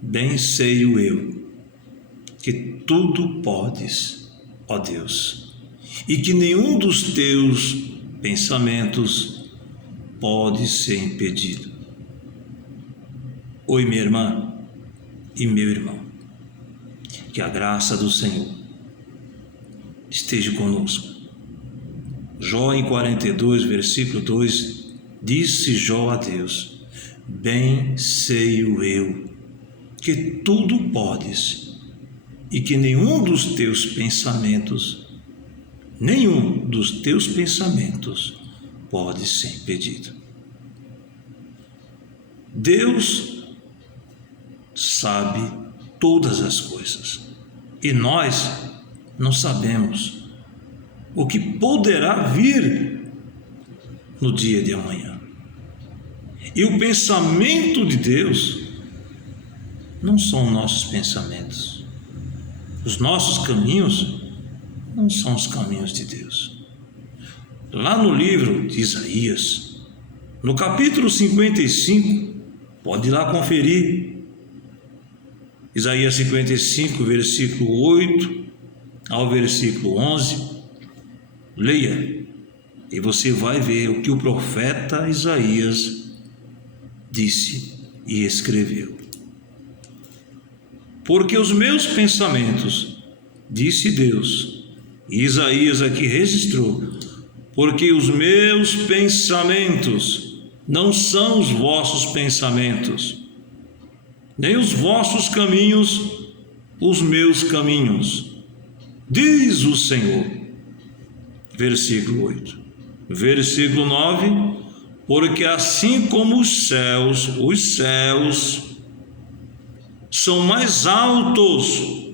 bem sei eu que tudo podes, ó Deus, e que nenhum dos teus pensamentos pode ser impedido. Oi, minha irmã e meu irmão, que a graça do Senhor esteja conosco. Jó em 42, versículo 2, disse Jó a Deus: bem sei eu que tudo podes e que nenhum dos teus pensamentos pode ser impedido. Deus sabe todas as coisas e nós não sabemos o que poderá vir no dia de amanhã. E o pensamento de Deus não são nossos pensamentos. Os nossos caminhos não são os caminhos de Deus. Lá no livro de Isaías, no capítulo 55, pode ir lá conferir. Isaías 55, versículo 8 ao versículo 11. Leia e você vai ver o que o profeta Isaías disse e escreveu. Porque os meus pensamentos, disse Deus, e Isaías aqui registrou, porque os meus pensamentos não são os vossos pensamentos, nem os vossos caminhos os meus caminhos, diz o Senhor. Versículo 8. Versículo 9. Porque assim como os céus são mais altos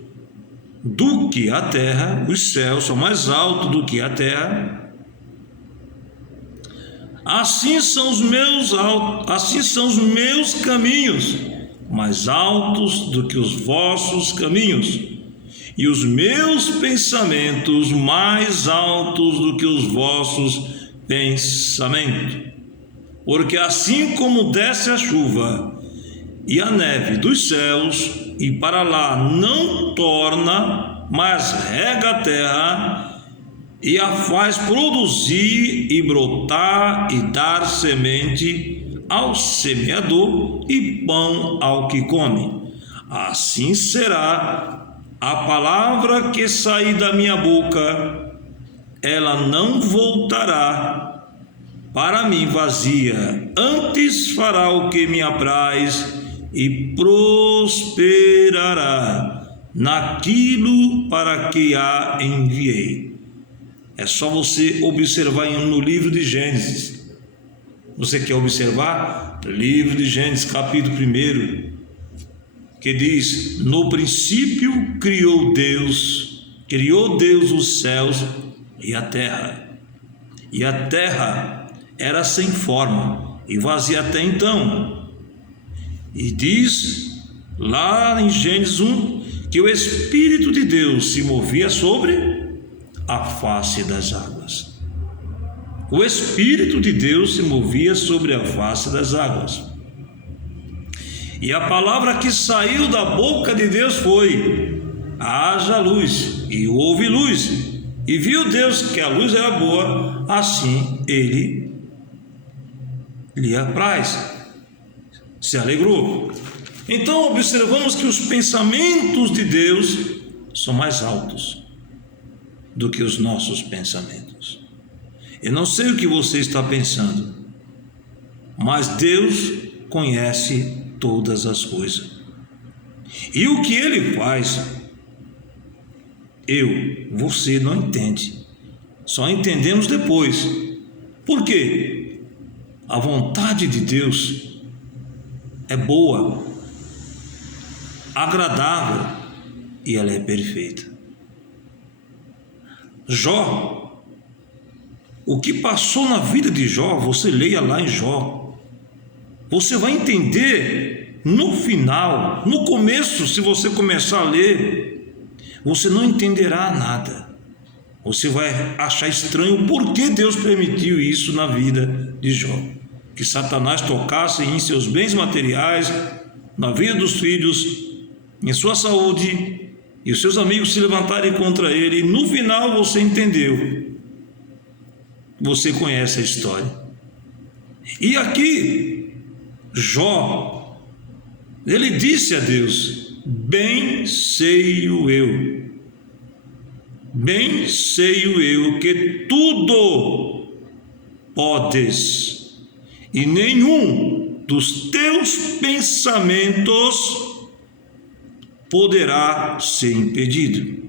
do que a terra, os céus são mais altos do que a terra, assim são os meus caminhos mais altos do que os vossos caminhos, e os meus pensamentos mais altos do que os vossos pensamentos. Porque assim como desce a chuva e a neve dos céus, e para lá não torna, mas rega a terra, e a faz produzir e brotar e dar semente ao semeador e pão ao que come, assim será a palavra que sair da minha boca, ela não voltará para mim vazia, antes fará o que me apraz e prosperará naquilo para que a enviei. É só você observar no livro de Gênesis. Você quer observar? Livro de Gênesis, capítulo 1, que diz: no princípio criou Deus os céus e a terra era sem forma e vazia até então. E diz lá em Gênesis 1 que o Espírito de Deus se movia sobre a face das águas. O Espírito de Deus se movia sobre a face das águas. E a palavra que saiu da boca de Deus foi: haja luz, e houve luz. E viu Deus que a luz era boa, assim ele lhe apraz, se alegrou. Então observamos que os pensamentos de Deus são mais altos do que os nossos pensamentos. Eu não sei o que você está pensando, mas Deus conhece todas as coisas. E o que Ele faz, você não entende. Só entendemos depois. Por quê? A vontade de Deus é boa, agradável e ela é perfeita. Jó, o que passou na vida de Jó, você leia lá em Jó. Você vai entender no final. No começo, se você começar a ler, você não entenderá nada. Você vai achar estranho por que Deus permitiu isso na vida de Jó. Que Satanás tocasse em seus bens materiais, na vida dos filhos, em sua saúde, e os seus amigos se levantarem contra ele, e no final você entendeu, você conhece a história. E aqui, Jó, ele disse a Deus: bem sei eu que tudo podes, e nenhum dos teus pensamentos poderá ser impedido.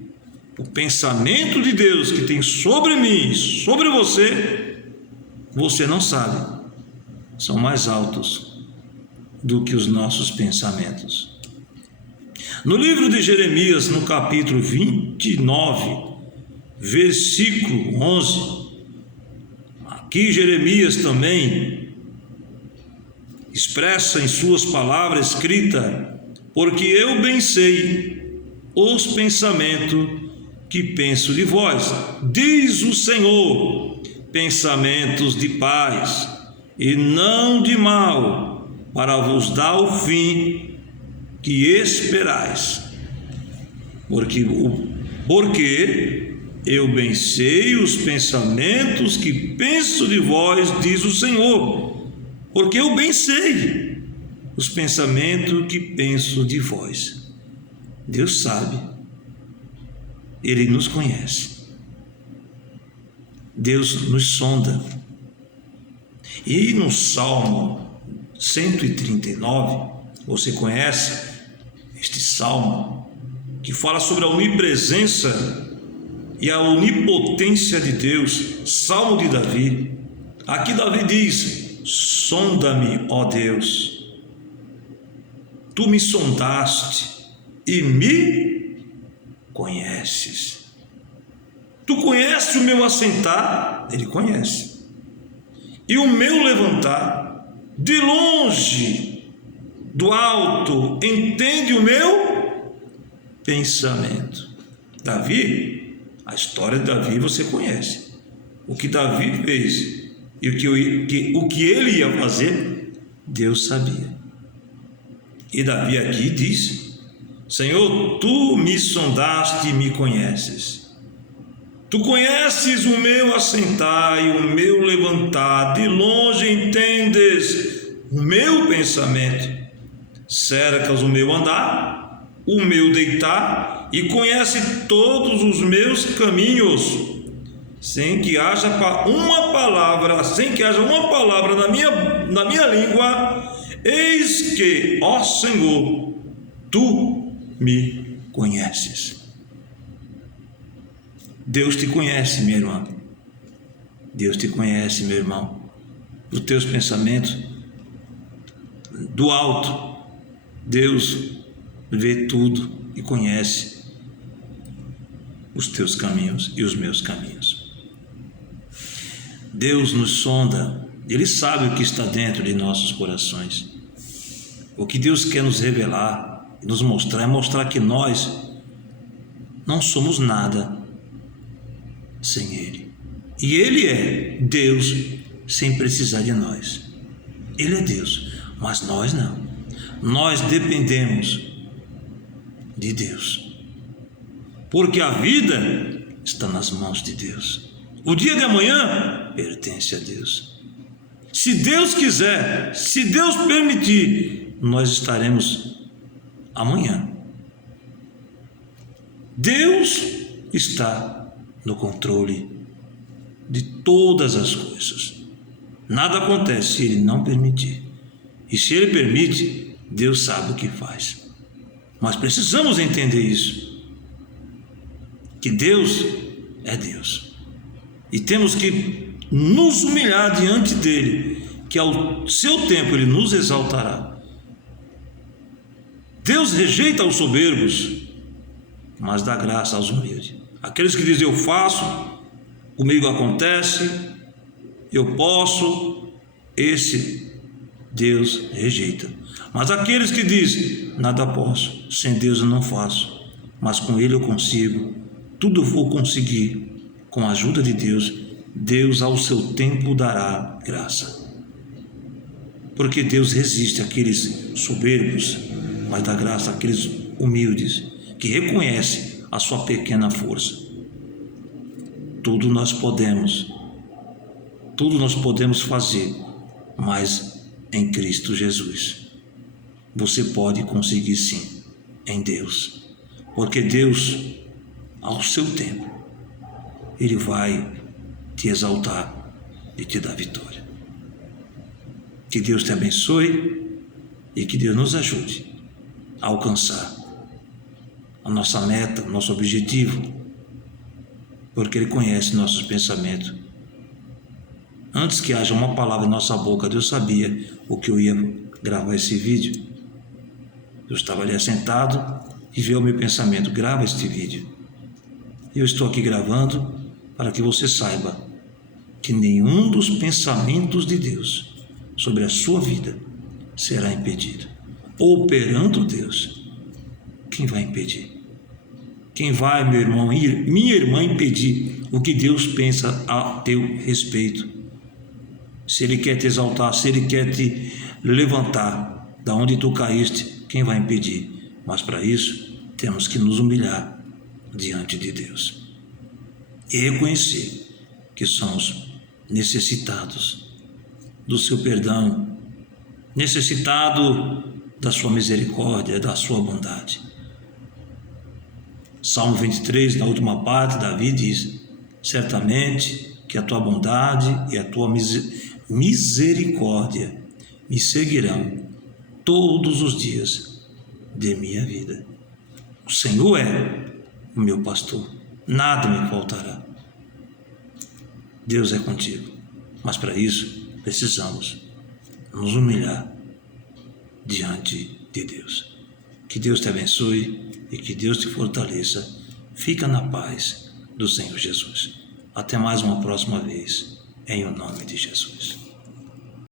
O pensamento de Deus que tem sobre mim, sobre você, você não sabe, são mais altos do que os nossos pensamentos. No livro de Jeremias, no capítulo 29, versículo 11, aqui Jeremias também expressa em suas palavras escritas: porque eu bem sei os pensamentos que penso de vós, diz o Senhor, pensamentos de paz e não de mal, para vos dar o fim que esperais. Porque eu bem sei os pensamentos que penso de vós, diz o Senhor, porque eu bem sei os pensamentos que penso de vós. Deus sabe, Ele nos conhece, Deus nos sonda. E no Salmo 139, você conhece este salmo, que fala sobre a onipresença e a onipotência de Deus, Salmo de Davi. Aqui Davi diz: sonda-me, ó Deus, tu me sondaste e me conheces. Tu conheces o meu assentar, ele conhece, e o meu levantar, de longe, do alto, entende o meu pensamento. Davi, a história de Davi você conhece, o que Davi fez e o que ele ia fazer, Deus sabia. E Davi aqui diz: Senhor, tu me sondaste e me conheces. Tu conheces o meu assentar e o meu levantar, de longe entendes o meu pensamento, cercas o meu andar, o meu deitar, e conhece todos os meus caminhos, sem que haja uma palavra na minha língua. Eis que, ó Senhor, tu me conheces. Deus te conhece, minha irmã. Deus te conhece, meu irmão. Os teus pensamentos do alto, Deus vê tudo e conhece os teus caminhos e os meus caminhos. Deus nos sonda, Ele sabe o que está dentro de nossos corações. O que Deus quer nos revelar, nos mostrar, é mostrar que nós não somos nada sem Ele. E Ele é Deus sem precisar de nós. Ele é Deus, mas nós não. Nós dependemos de Deus, porque a vida está nas mãos de Deus. O dia de amanhã pertence a Deus. Se Deus quiser, se Deus permitir, nós estaremos amanhã. Deus está no controle de todas as coisas. Nada acontece se Ele não permitir. E se Ele permite, Deus sabe o que faz. Mas precisamos entender isso, que Deus é Deus. E temos que nos humilhar diante dEle, que ao seu tempo Ele nos exaltará. Deus rejeita os soberbos, mas dá graça aos humildes. Aqueles que dizem: eu faço, comigo acontece, eu posso, esse Deus rejeita. Mas aqueles que dizem: nada posso, sem Deus eu não faço, mas com Ele eu consigo, tudo vou conseguir, com a ajuda de Deus, Deus ao seu tempo dará graça. porque Deus resiste àqueles soberbos, mas dá graça àqueles humildes, que reconhecem a sua pequena força. Tudo nós podemos fazer, mas em Cristo Jesus. Você pode conseguir sim, em Deus, porque Deus, ao seu tempo, Ele vai te exaltar e te dar vitória. Que Deus te abençoe e que Deus nos ajude a alcançar a nossa meta, nosso objetivo, porque Ele conhece nossos pensamentos. Antes que haja uma palavra em nossa boca, Deus sabia o que eu ia gravar esse vídeo. Eu estava ali assentado e veio o meu pensamento: grava este vídeo. Eu estou aqui gravando para que você saiba que nenhum dos pensamentos de Deus sobre a sua vida será impedido. Operando Deus, quem vai impedir? Quem vai, meu irmão, minha irmã, impedir o que Deus pensa a teu respeito? Se Ele quer te exaltar, se Ele quer te levantar da onde tu caíste, quem vai impedir? Mas para isso temos que nos humilhar diante de Deus e reconhecer que somos necessitados do seu perdão, necessitado da sua misericórdia, da sua bondade. Salmo 23, na última parte, Davi diz: certamente que a tua bondade e a tua misericórdia me seguirão todos os dias de minha vida. O Senhor é o meu pastor, nada me faltará. Deus é contigo, mas para isso precisamos nos humilhar diante de Deus. Que Deus te abençoe e que Deus te fortaleça. Fica na paz do Senhor Jesus. Até mais uma próxima vez, em o nome de Jesus.